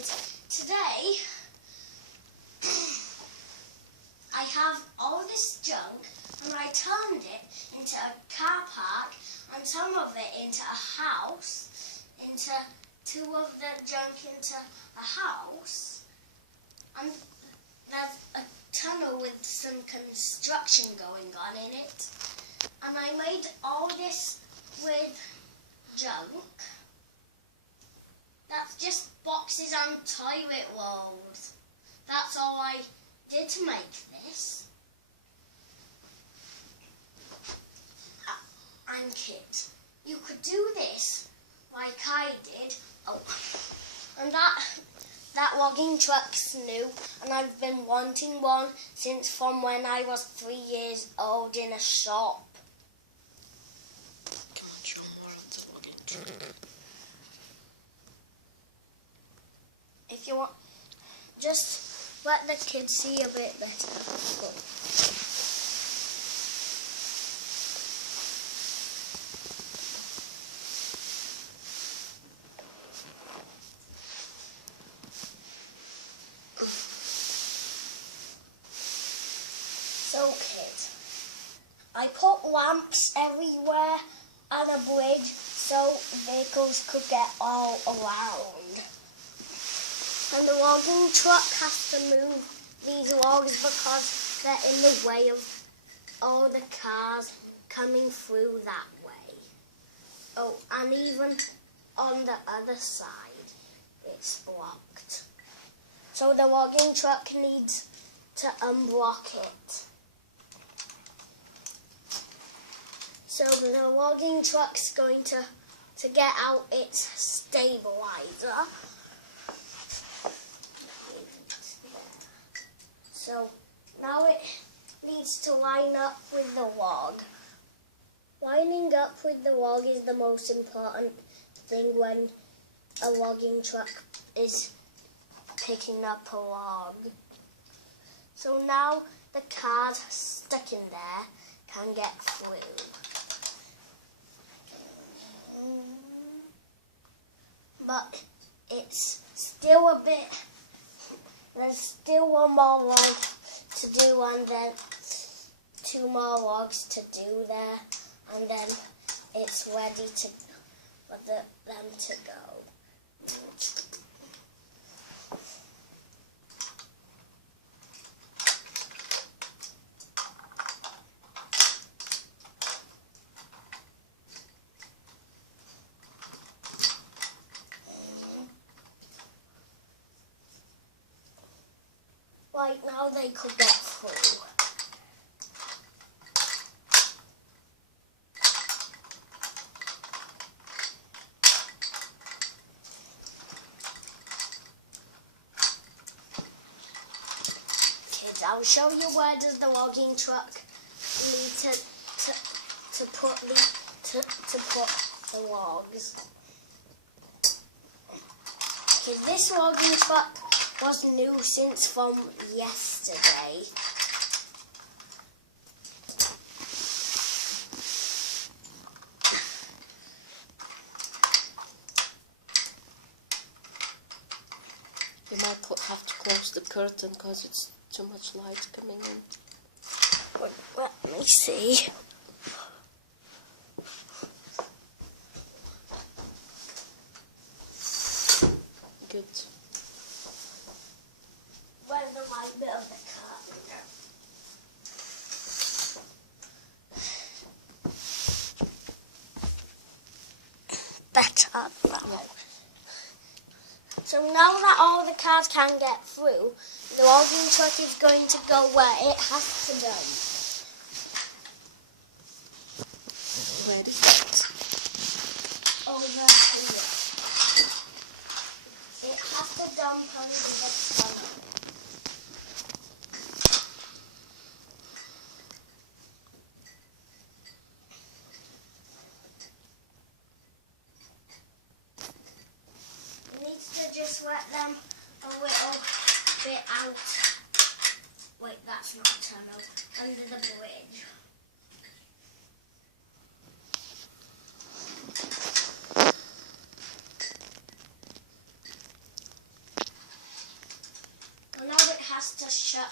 kids, today I have all this junk and I turned it into a car park and some of it into a house, into two of the junk into a house, and there's a tunnel with some construction going on in it, and I made all this with junk. That's just boxes and toilet rolls. That's all I did to make this. And kids, you could do this like I did. Oh, and that logging truck's new, and I've been wanting one since from when I was 3 years old in a shop. Come on, show more of the logging truck. If you want, just let the kids see a bit better. Look. So kids, I put lamps everywhere and a bridge so vehicles could get all around. And the logging truck has to move these logs because they're in the way of all the cars coming through that way. Oh, and even on the other side, it's blocked. So the logging truck needs to unblock it. So the logging truck's going to get out its stabilizer. So now it needs to line up with the log. Lining up with the log is the most important thing when a logging truck is picking up a log. So now the cars stuck in there can get through. But it's still a bit, there's still one more log to do and then 2 more logs to do there, and then it's ready for them to go. Right now they could get through. Kids, I'll show you where does the logging truck need to put the logs. Kids, this logging truck was new since from yesterday. You might have to close the curtain because it's too much light coming in. Wait, let me see. Good. Where's the light bit of the curtain? Better now. Yeah. So now that all the cars can get through, the logging truck is going to go where it has to go. Where is it? Over here. It has to dump under the tunnel. Just let them a little bit out. Wait, that's not a tunnel. Under the bridge. structure,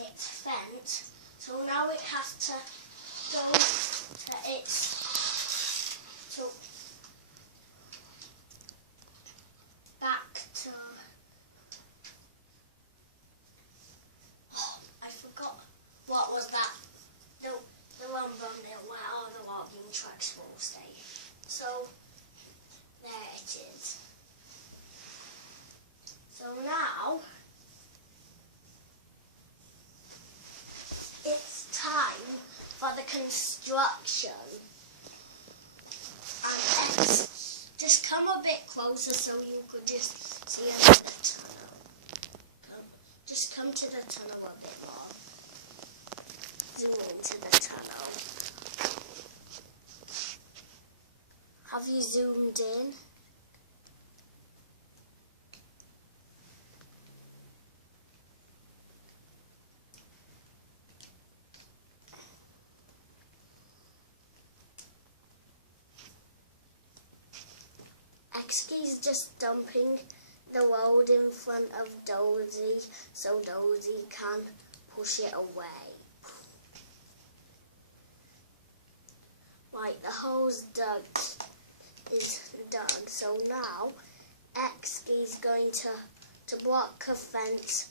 its fence. So now it has to go to its back to. Oh, I forgot. What was that? The lumber mill where all the logging trucks will stay. So there it is. So now it's time for the construction. And just come a bit closer so you could just see into the tunnel. Just come to the tunnel a bit more. Zoom into the tunnel. Have you zoomed in? He's just dumping the load in front of Dozy so Dozy can push it away. Right, the hole's is dug. So now X-Key's going to block a fence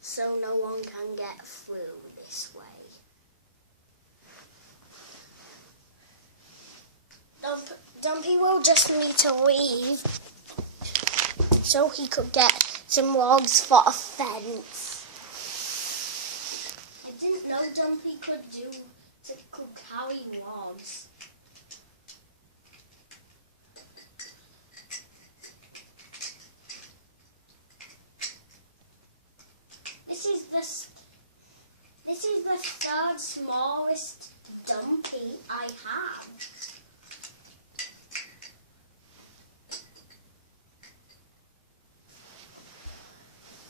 so no one can get through this way. Dumpy will just need to leave so he could get some logs for a fence. I didn't know Dumpy could carry logs. This is the third smallest Dumpy I have.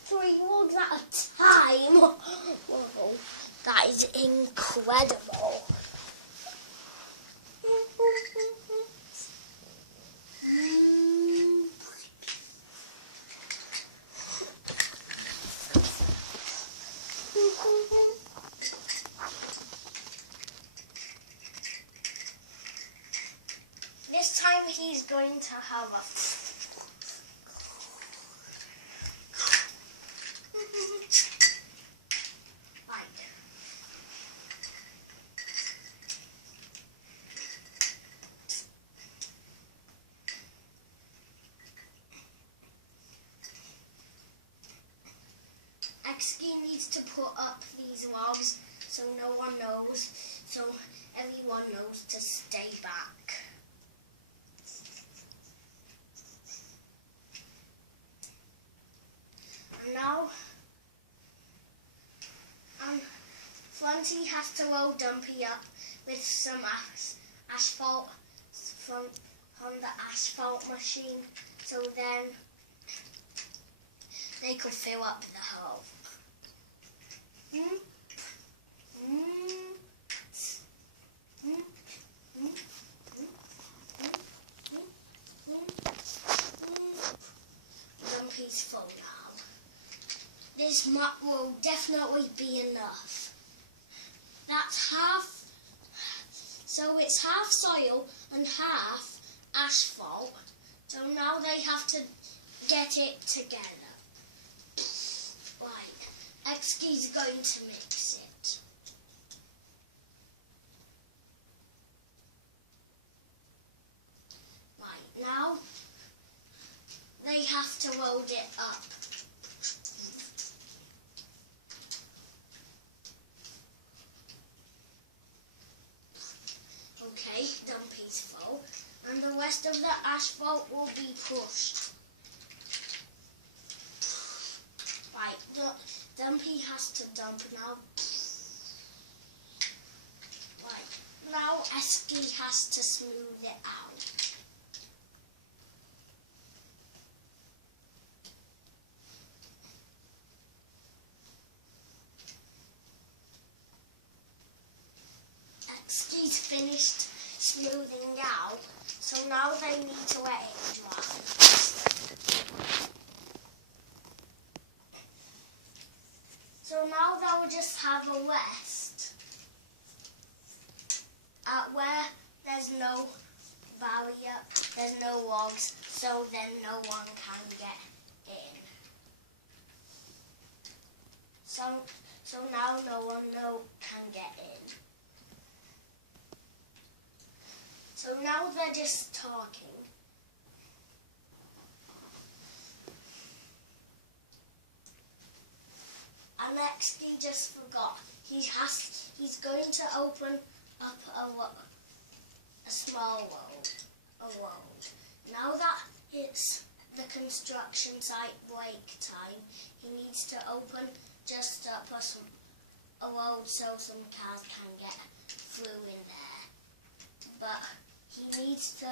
Three logs at a time. Whoa, that is incredible. This time he's going to have a X-Key needs to put up these logs so no one knows, so everyone knows to stay back. And now, Flinty has to load Dumpy up with some asphalt from the asphalt machine, so then they could fill up the hole. Dumpy's full now. This map will definitely be enough. That's half, so it's half soil and half asphalt. So now they have to get it together. Right, X-Key's going to mix it. Right, now they have to load it up. Okay, Dumpy's full, and the rest of the asphalt will be pushed. Right, Dumpy has to dump now. Right, now X-Key has to smooth it out. X-Key's finished smoothing out, so now they need to let it dry. now they'll just have a rest at where there's no barrier, there's no logs, so then no one can get in. So now no one can get in. So now they're just talking. And next he just forgot. He's going to open up a small road. Now that it's the construction site break time, he needs to open just up a road so some cars can get through in there. But he needs to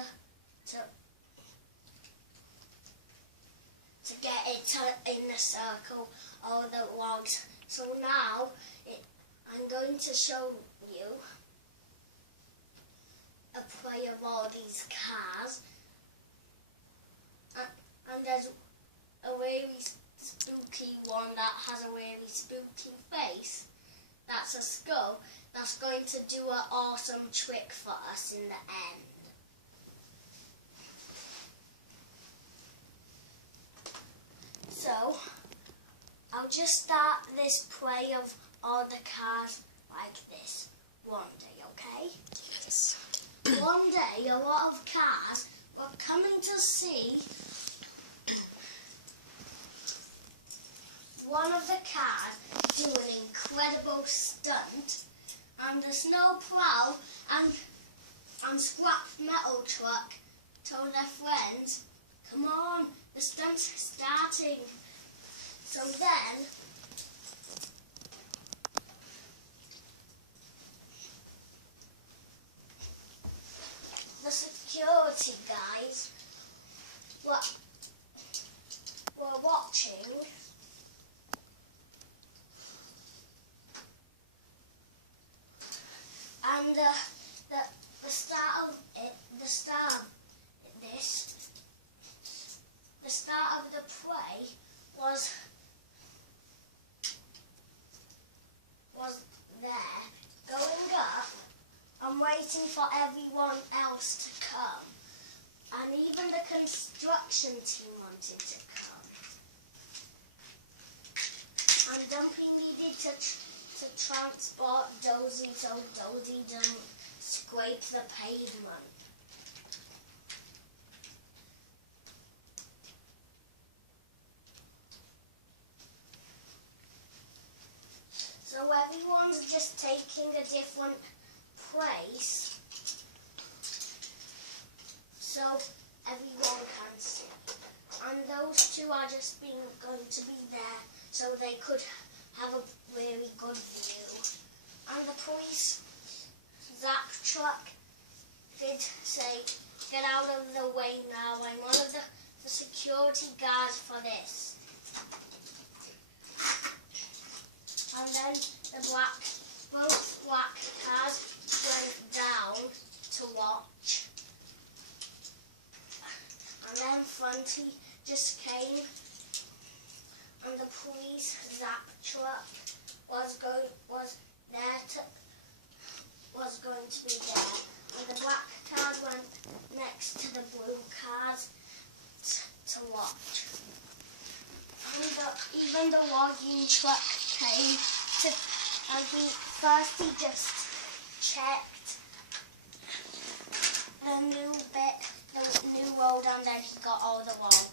get it in the circle or the logs. So now I'm going to show you a play of all these cars, and there's a really spooky one that has a really spooky face. That's a skull that's going to do an awesome trick for us in the end. So I'll just start this play of all the cars like this one day, okay? Yes. One day, a lot of cars were coming to see one of the cars do an incredible stunt, and the snow plow and scrap metal truck told their friends, "Come on, the stunt's starting." So then the security guys were watching, and the start of the play was there going up and waiting for everyone else to come, and even the construction team wanted to come, and Dumpy needed to transport Dozy so Dozy didn't scrape the pavement. So everyone's just taking a different place so everyone can see. And those two are just going to be there so they could have a really good view. And the police zap truck did say, "Get out of the way now, I'm one of the security guards for this." And then both black cars went down to watch. And then Fronty just came, and the police zap truck was going to be there. And the black cars went next to the blue cars to watch. And even the logging truck came to, and he just checked